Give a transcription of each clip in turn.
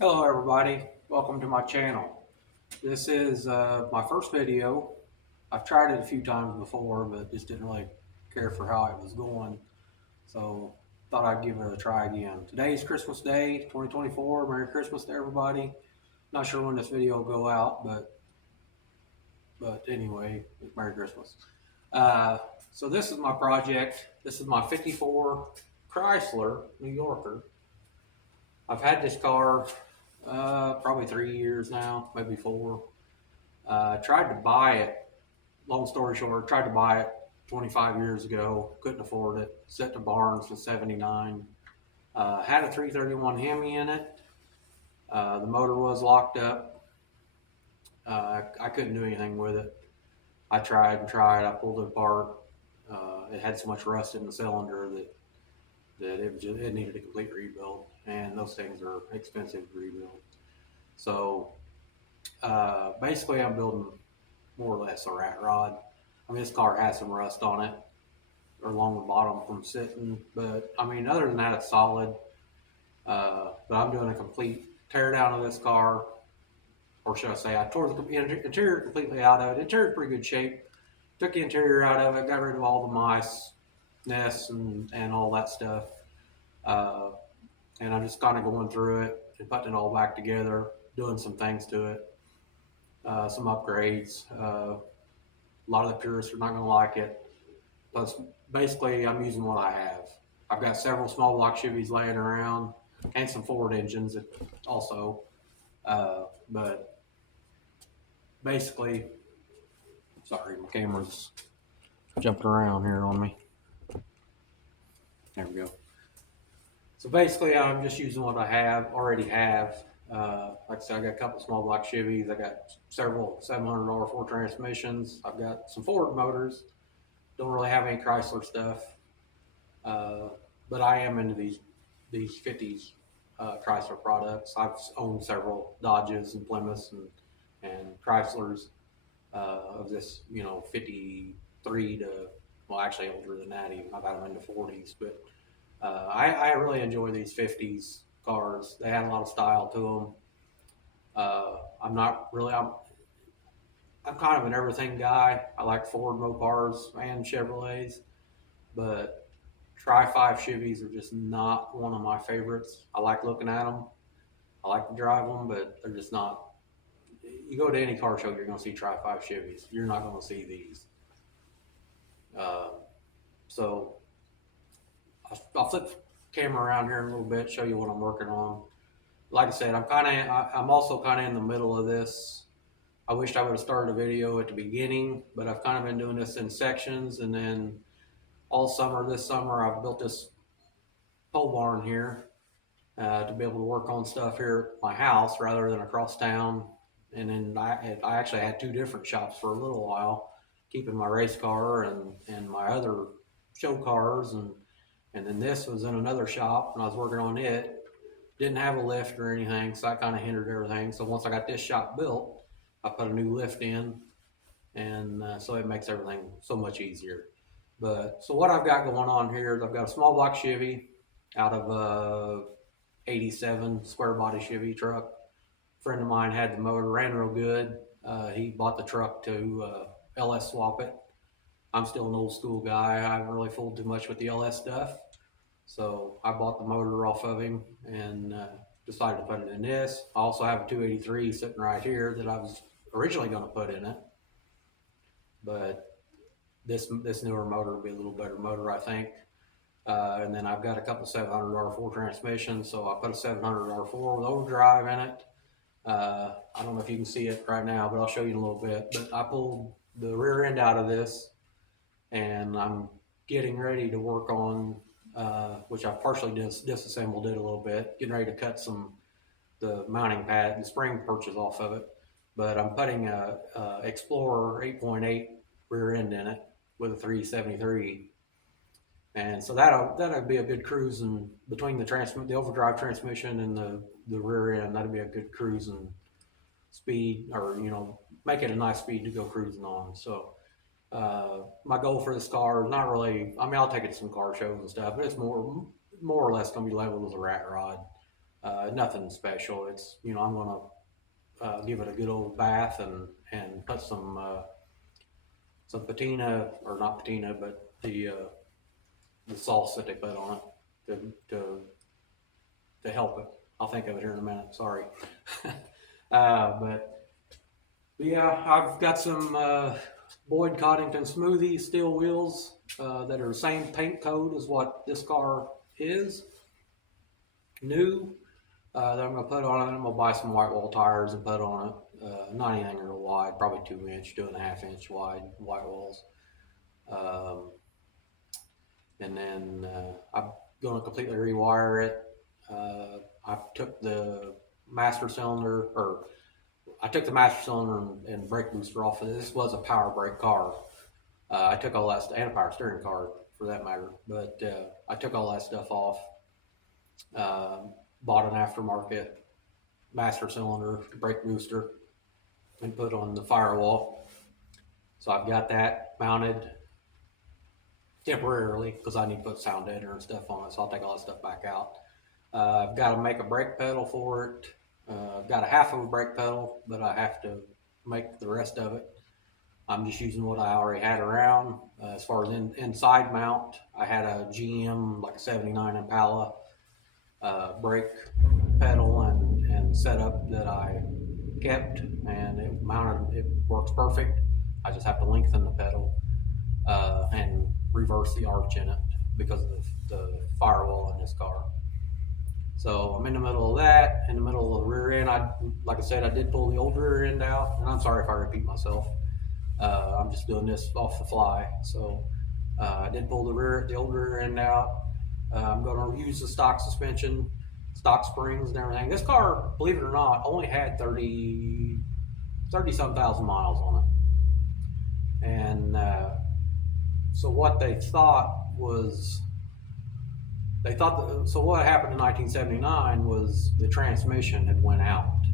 Hello everybody, welcome to my channel. This is my first video. I've tried it a few times before, but just didn't really care for how it was going. So thought I'd give it a try again. Today is Christmas Day, 2024. Merry Christmas to everybody. Not sure when this video will go out, but anyway, Merry Christmas. Uh, so this is my project. This is my 54 Chrysler New Yorker. I've had this car probably 3 years now, maybe four. Tried to buy it. Long story short, tried to buy it 25 years ago. Couldn't afford it. Set to Barnes for 79. Had a 331 Hemi in it. The motor was locked up. I couldn't do anything with it. I tried and tried. I pulled it apart. It had so much rust in the cylinder that it needed a complete rebuild, and those things are expensive to rebuild. So basically, I'm building more or less a rat rod. I mean, this car has some rust on it along the bottom from sitting, but I mean, other than that, it's solid. But I'm doing a complete tear down of this car, or should I say, I tore the interior completely out of it. Interior's pretty good shape. Took the interior out of it, got rid of all the mice, nests, and all that stuff. Uh, and I'm just kind of going through it and putting it all back together, doing some things to it, some upgrades. A lot of the purists are not going to like it. But basically, I'm using what I have. I've got several small block Chevys laying around and some Ford engines also. But basically, sorry, my camera's jumping around here on me. There we go. So basically, I'm just using what I already have. Like I said, I got a couple small block Chevys. I got several $700 Ford transmissions. I've got some Ford motors. Don't really have any Chrysler stuff. Uh, but I am into these 50s Chrysler products. I've owned several Dodges and Plymouths and Chryslers of this, 53 to, well, actually older than that even. I've had them into 40s, but I really enjoy these 50s cars. They had a lot of style to them. I'm not really, I'm kind of an everything guy. I like Ford Mopars and Chevrolets, but Tri-5 Chevys are just not one of my favorites. I like looking at them. I like to drive them, but they're just not. You go to any car show, you're going to see Tri-5 Chevys. You're not going to see these. Uh, so I'll flip the camera around here in a little bit, show you what I'm working on. Like I said, I'm also kind of in the middle of this. I wished I would have started a video at the beginning, but I've kind of been doing this in sections, and then all summer, this summer, I've built this pole barn here to be able to work on stuff here at my house rather than across town. And then I actually had two different shops for a little while, keeping my race car and my other show cars. And then this was in another shop and I was working on it. Didn't have a lift or anything, so that kind of hindered everything. So once I got this shop built, I put a new lift in, and so it makes everything so much easier. But so what I've got going on here is I've got a small block Chevy out of 87 square body Chevy truck. A friend of mine had the motor, ran real good. He bought the truck to LS swap it. I'm still an old school guy. I haven't really fooled too much with the LS stuff. So I bought the motor off of him and decided to put it in this. I also have a 283 sitting right here that I was originally going to put in it. But this newer motor will be a little better motor, I think. And then I've got a couple $700 transmissions, so I put a $700 with overdrive in it. I don't know if you can see it right now, but I'll show you in a little bit. But I pulled the rear end out of this, and I'm getting ready to work on, which I partially disassembled it a little bit, getting ready to cut the mounting pad, the spring perches off of it. But I'm putting a Explorer 8.8 rear end in it with a 373. And so that'll be a good cruising between the overdrive transmission and the rear end. That'll be a good cruising speed, or make it a nice speed to go cruising on. So my goal for this car is not really. I mean, I'll take it to some car shows and stuff, but it's more or less going to be labeled as a rat rod. Nothing special. It's, I'm gonna give it a good old bath and put some patina, or not patina, but the sauce that they put on it to help it. I'll think of it here in a minute. Sorry. But yeah, I've got some Boyd Coddington Smoothie steel wheels that are the same paint code as what this car is, new. That I'm gonna put on it. I'm gonna buy some white wall tires and put on it. Not anything real wide, probably 2 inch, 2.5 inch wide white walls. Um, and then I'm gonna completely rewire it. I took the master cylinder, or I took the master cylinder and brake booster off of this. This was a power brake car. I took all that, and a power steering car for that matter. But I took all that stuff off. Uh, Bought an aftermarket master cylinder brake booster and put on the firewall. So I've got that mounted temporarily because I need to put sound editor and stuff on it. So I'll take all that stuff back out. I've got to make a brake pedal for it. I've got a half of a brake pedal, but I have to make the rest of it. I'm just using what I already had around. As far as inside mount, I had a GM, like a 79 Impala brake pedal and setup that I kept, and it mounted. It works perfect. I just have to lengthen the pedal and reverse the arch in it because of the firewall in this car. So I'm in the middle of that. In the middle of the rear end, like I said, I did pull the old rear end out, and I'm sorry if I repeat myself. I'm just doing this off the fly. So I did pull the old rear end out. I'm going to use the stock suspension, stock springs, and everything. This car, believe it or not, only had 30 some thousand miles on it. And so what they thought was, so what happened in 1979 was the transmission had went out,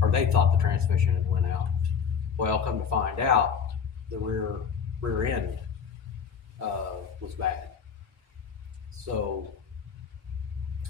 or they thought the transmission had went out. Well, come to find out, the rear end was bad. So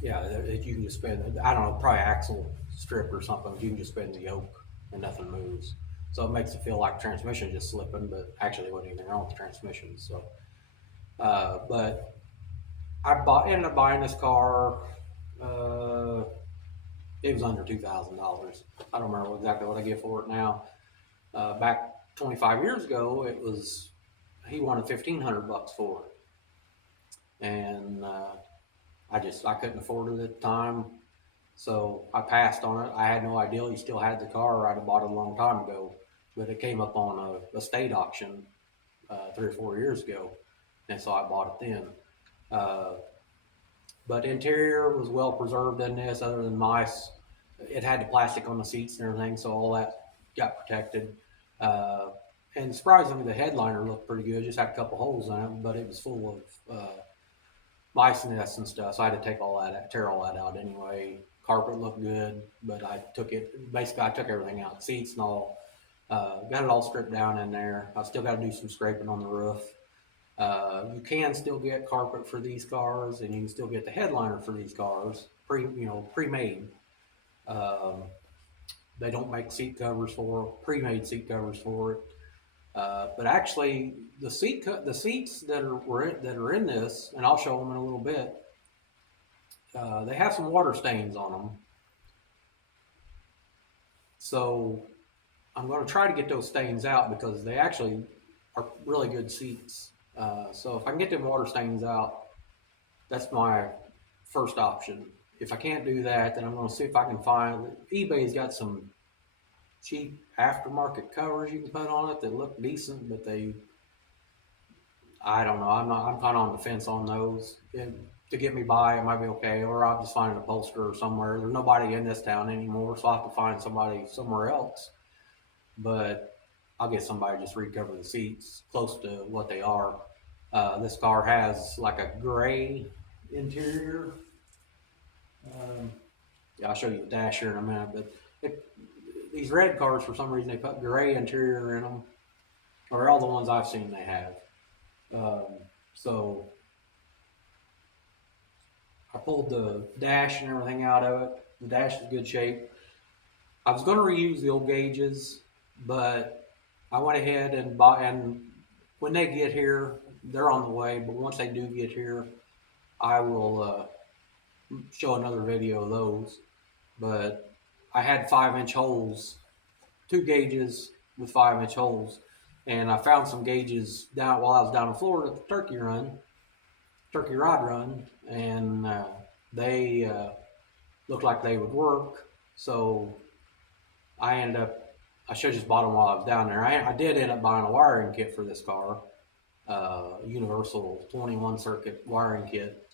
yeah, you can just spin, I don't know, probably axle strip or something. You can just spin the yoke and nothing moves. So it makes it feel like transmission just slipping, but actually wasn't anything wrong with the transmission. So, but ended up buying this car. It was under $2,000. I don't remember exactly what I get for it now. Back 25 years ago, he wanted $1,500 for it, and I couldn't afford it at the time, so I passed on it. I had no idea he still had the car. I'd have bought it a long time ago, but it came up on a state auction 3 or 4 years ago, and so I bought it then. But interior was well preserved in this, other than mice. It had the plastic on the seats and everything, so all that got protected. And surprisingly, the headliner looked pretty good. Just had a couple holes in it, but it was full of mice nests and stuff. So I had to tear all that out anyway. Carpet looked good, but I took everything out, seats and all. Got it all stripped down in there. I still got to do some scraping on the roof. You can still get carpet for these cars, and you can still get the headliner for these cars, pre-made. They don't make pre-made seat covers for it. But actually, the seats that are in this, and I'll show them in a little bit. They have some water stains on them, so I'm going to try to get those stains out because they actually are really good seats. So if I can get them water stains out, that's my first option. If I can't do that, then I'm going to see if I can find. eBay's got some cheap aftermarket covers you can put on it that look decent, but I don't know. I'm kind of on the fence on those. To get me by, it might be okay, or I'll just find an upholsterer somewhere. There's nobody in this town anymore, so I'll have to find somebody somewhere else. But I'll get somebody to just recover the seats close to what they are. This car has like a gray interior. Yeah, I'll show you the dash here in a minute, but these red cars, for some reason, they put gray interior in them, or all the ones I've seen they have. So I pulled the dash and everything out of it. The dash is in good shape. I was going to reuse the old gauges, but I went ahead and bought. And when they get here, they're on the way. But once they do get here, I will show another video of those. But I had 5-inch holes, 2 gauges with 5-inch holes, and I found some gauges down while I was down in Florida at the turkey rod run, and they looked like they would work. So I should have just bought them while I was down there. I did end up buying a wiring kit for this car, universal 21 circuit wiring kit.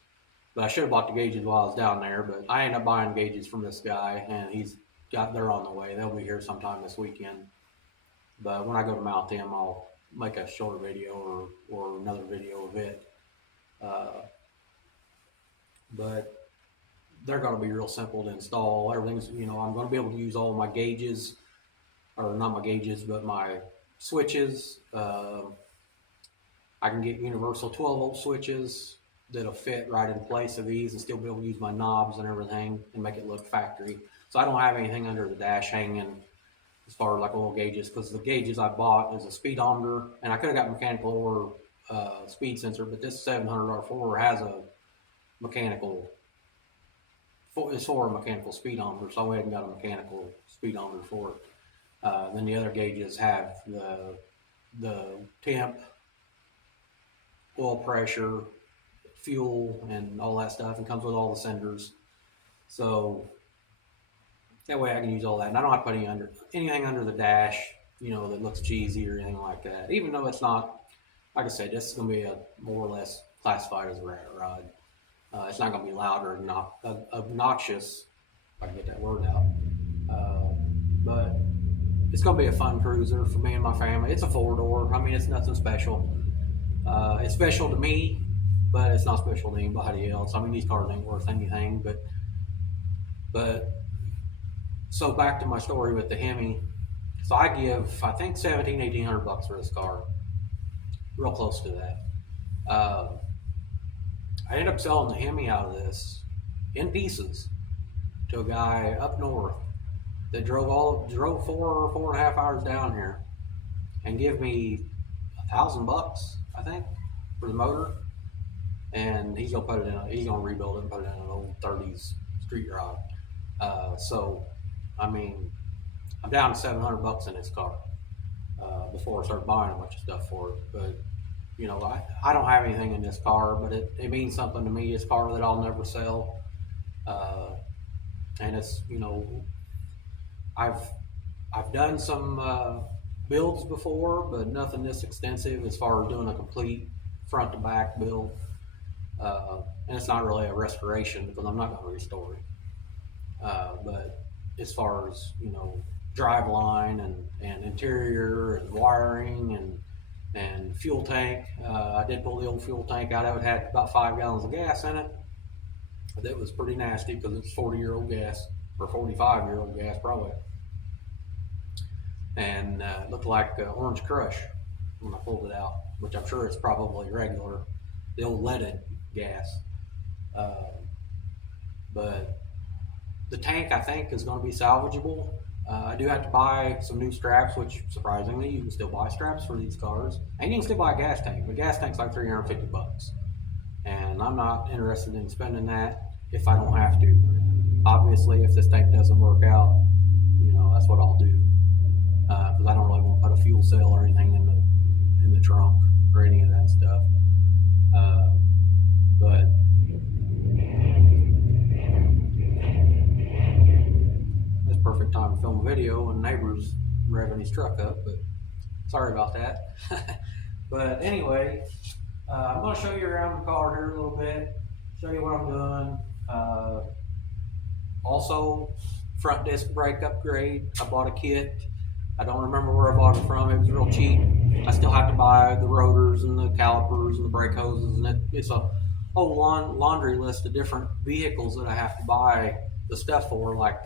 But I should have bought the gauges while I was down there. But I ended up buying gauges from this guy, and they're on the way. They'll be here sometime this weekend. But when I go to mount them, I'll make a shorter video or another video of it. But they're going to be real simple to install. Everything's, I'm going to be able to use all my gauges, or not my gauges, but my switches. I can get universal 12-volt switches that'll fit right in place of these and still be able to use my knobs and everything and make it look factory. So I don't have anything under the dash hanging as far as like oil gauges, because the gauges I bought is a speedometer, and I could have got mechanical or speed sensor, but this 700R4 has a mechanical. It's for a mechanical speedometer, so I went and got a mechanical speedometer for it. Then the other gauges have the temp, oil pressure, fuel, and all that stuff, and comes with all the senders. So that way I can use all that, and I don't have to put anything under the dash, that looks cheesy or anything like that. Even though it's not, like I said, this is going to be a more or less classified as a rat rod. It's not going to be loud or obnoxious, if I can get that word out. But it's going to be a fun cruiser for me and my family. It's a 4-door. I mean, it's nothing special. It's special to me, but it's not special to anybody else. I mean, these cars ain't worth anything. But so back to my story with the Hemi. So I give, I think, $1,700-1,800 for this car. Real close to that. I ended up selling the Hemi out of this in pieces to a guy up north that drove 4.5 hours down here and give me $1,000, I think, for the motor. And he's gonna rebuild it and put it in an old 30s street rod. So, I mean, I'm down to $700 in this car before I start buying a bunch of stuff for it. But I don't have anything in this car, but it means something to me. It's a car that I'll never sell. And it's, I've done some builds before, but nothing this extensive as far as doing a complete front to back build. And it's not really a restoration because I'm not going to restore it. But as far as, drive line and interior and wiring and fuel tank. I did pull the old fuel tank out of it. Had about 5 gallons of gas in it. That was pretty nasty because it's 40-year-old gas, or 45-year-old gas probably. And it looked like Orange Crush when I pulled it out, which I'm sure it's probably regular, the old leaded gas. But the tank, I think, is going to be salvageable. I do have to buy some new straps, which surprisingly, you can still buy straps for these cars. And you can still buy a gas tank. The gas tank's like $350. And I'm not interested in spending that if I don't have to. Obviously, if this tank doesn't work out, that's what I'll do. Because I don't really want to put a fuel cell or anything in the trunk or any of that stuff. But it's perfect time to film a video when neighbor's revving his truck up, but sorry about that. But anyway, I'm going to show you around the car here a little bit, show you what I'm doing. Also, front disc brake upgrade. I bought a kit. I don't remember where I bought it from. It was real cheap. I still have to buy the rotors and the calipers and the brake hoses, and it's a whole laundry list of different vehicles that I have to buy the stuff for, like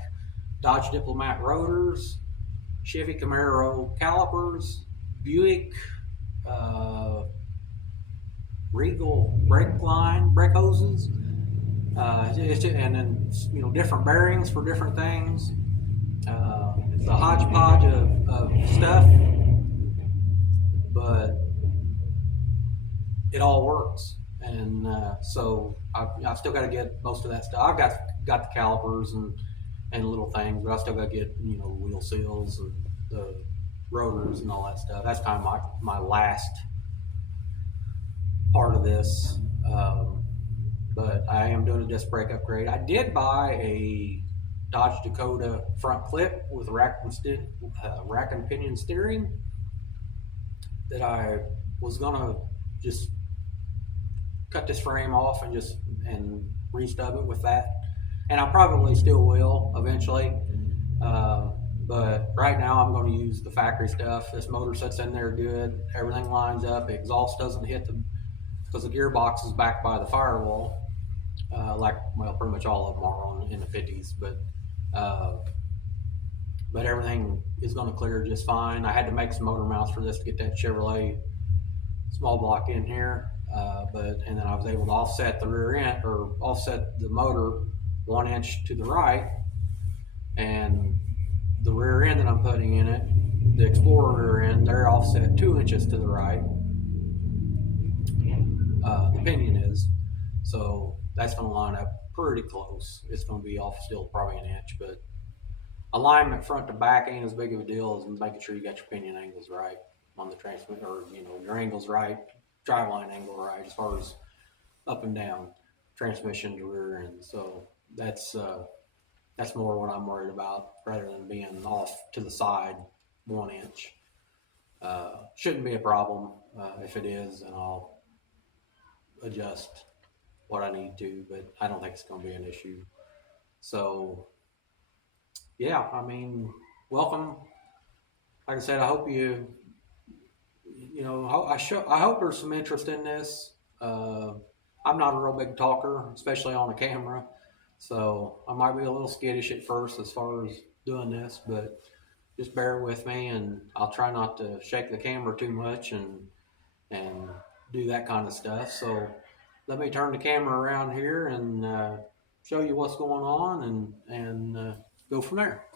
Dodge Diplomat rotors, Chevy Camaro calipers, Buick Regal brake hoses, And then different bearings for different things. It's a hodgepodge of stuff, but it all works. And so I've still got to get most of that stuff. I've got the calipers and little things, but I still got to get wheel seals and the rotors and all that stuff. That's kind of my last part of this. But I am doing a disc brake upgrade. I did buy a Dodge Dakota front clip with rack and pinion steering that I was gonna just cut this frame off and restub it with that, and I probably still will eventually. But right now I'm going to use the factory stuff. This motor sits in there good. Everything lines up. The exhaust doesn't hit because the gearbox is backed by the firewall. Pretty much all of them are in the 50s, uh, but everything is going to clear just fine. I had to make some motor mounts for this to get that Chevrolet small block in here, and then I was able to offset the rear end or offset the motor 1 inch to the right, and the rear end that I'm putting in it, the Explorer rear end, they're offset 2 inches to the right. The pinion is, so that's going to line up pretty close. It's going to be off still probably an inch, but alignment front to back ain't as big of a deal as making sure you got your pinion angles right on the transmission, or your angles right, driveline angle right, as far as up and down, transmission to rear end. So that's more what I'm worried about rather than being off to the side 1 inch. Shouldn't be a problem. If it is, then I'll adjust what I need to, but I don't think it's going to be an issue. So yeah, I mean, welcome. Like I said, I hope I hope there's some interest in this. I'm not a real big talker, especially on a camera, so I might be a little skittish at first as far as doing this, but just bear with me, and I'll try not to shake the camera too much and do that kind of stuff. So let me turn the camera around here and show you what's going on and go from there.